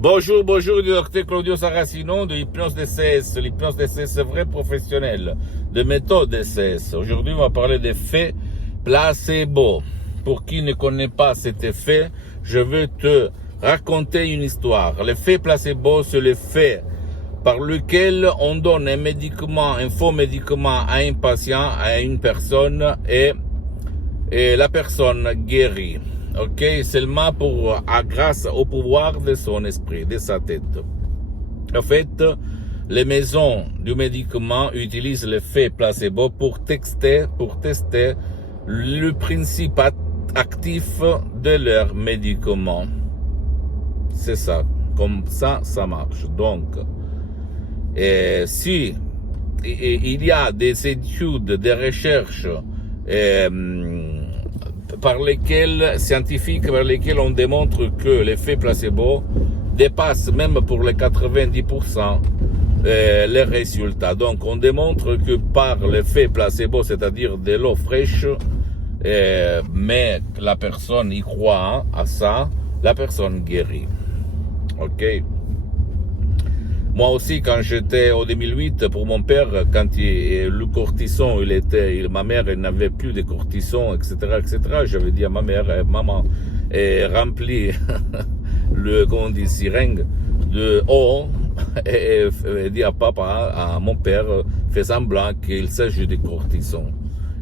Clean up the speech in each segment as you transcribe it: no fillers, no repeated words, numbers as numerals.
Bonjour, bonjour du docteur Claudio Saracino de l'hypnose DCS, l'hypnose DCS vrai professionnel, de méthode DCS. Aujourd'hui, on va parler d'effet placebo. Pour qui ne connaît pas cet effet, je veux te raconter une histoire. L'effet placebo, c'est l'effet par lequel on donne un médicament, un faux médicament à un patient, à une personne et la personne guérit. Ok, seulement grâce au pouvoir de son esprit, de sa tête. En fait, les maisons du médicament utilisent l'effet placebo pour tester le principe actif de leur médicament. C'est ça, comme ça marche. Donc, si il y a des études, des recherches scientifiques par lesquels on démontre que l'effet placebo dépasse même pour les 90% les résultats. Donc on démontre que par l'effet placebo, c'est-à-dire de l'eau fraîche, mais la personne y croit à ça, la personne guérit. Ok. Moi aussi, quand j'étais au 2008, pour mon père, quand le cortisone, ma mère, elle n'avait plus de cortisone, etc., j'avais dit à ma mère, maman, remplis comment on dit, seringue de eau, et dit à papa, à mon père, fais semblant qu'il s'agit de cortisone.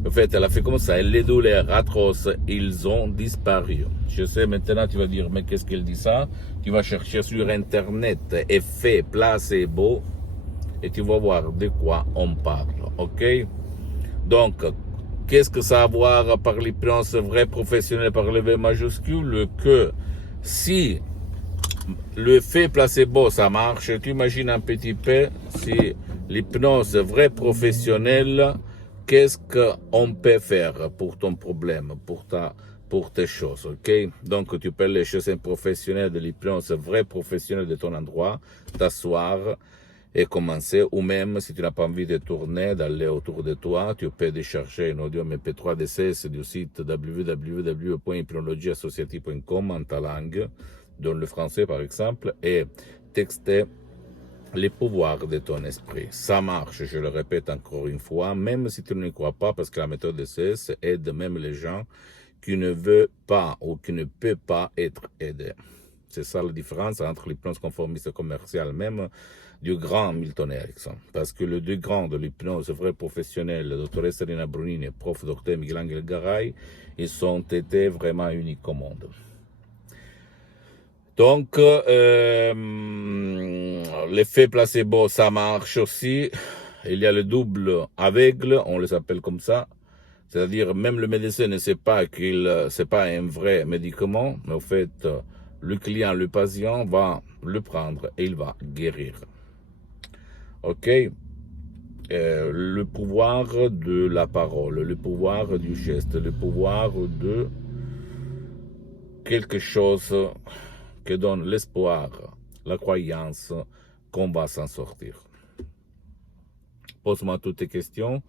En fait, elle a fait comme ça, et les douleurs atroces, ils ont disparu. Je sais, maintenant, tu vas dire, mais qu'est-ce qu'elle dit ça? Tu vas chercher sur Internet, effet placebo, et tu vas voir de quoi on parle, ok? Donc, qu'est-ce que ça a à voir par l'hypnose vrai professionnel par le V majuscule? Que si l'effet placebo, ça marche, tu imagines un petit peu si l'hypnose vrai professionnel, qu'est-ce qu'on peut faire pour ton problème, pour tes choses, ok? Donc, tu peux aller chez un professionnel de l'hypnose, vrai professionnel de ton endroit, t'asseoir et commencer, ou même, si tu n'as pas envie de tourner, d'aller autour de toi, tu peux décharger un audio MP3 DCS du site www.hypnologieassociative.com en ta langue, dans le français par exemple, et texter les pouvoirs de ton esprit. Ça marche, je le répète encore une fois, même si tu ne crois pas, parce que la méthode DCS aide même les gens qui ne veulent pas ou qui ne peuvent pas être aidés. C'est ça la différence entre l'hypnose conformiste commerciale, même du grand Milton Erickson. Parce que les deux grands de l'hypnose vrai professionnel, le Dr. Serena Brunini et prof Dr. Miguel-Angel Garay, ils ont été vraiment uniques au monde. Donc, l'effet placebo, ça marche aussi. Il y a le double aveugle, on les appelle comme ça. C'est-à-dire, même le médecin ne sait pas c'est pas un vrai médicament, mais au fait, le client, le patient va le prendre et il va guérir. Ok? Le pouvoir de la parole, le pouvoir du geste, le pouvoir de quelque chose qui donne l'espoir, la croyance qu'on va s'en sortir. Pose-moi toutes tes questions.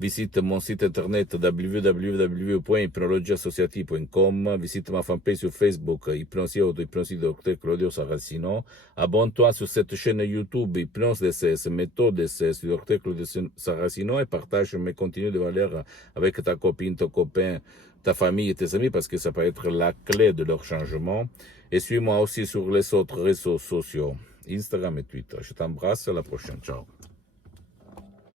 Visite mon site internet www.hypnologieassociative.com. Visite ma fanpage sur Facebook, Hypnosie Auto, Hypnosie Dr. Claudio Saracino. Abonne-toi sur cette chaîne YouTube, Hypnose DCS, méthode DCS du Dr. Claudio Saracino, et partage mes contenus de valeur avec ta copine, ton copain, ta famille et tes amis, parce que ça peut être la clé de leur changement. Et suis-moi aussi sur les autres réseaux sociaux, Instagram et Twitter. Je t'embrasse, à la prochaine. Ciao.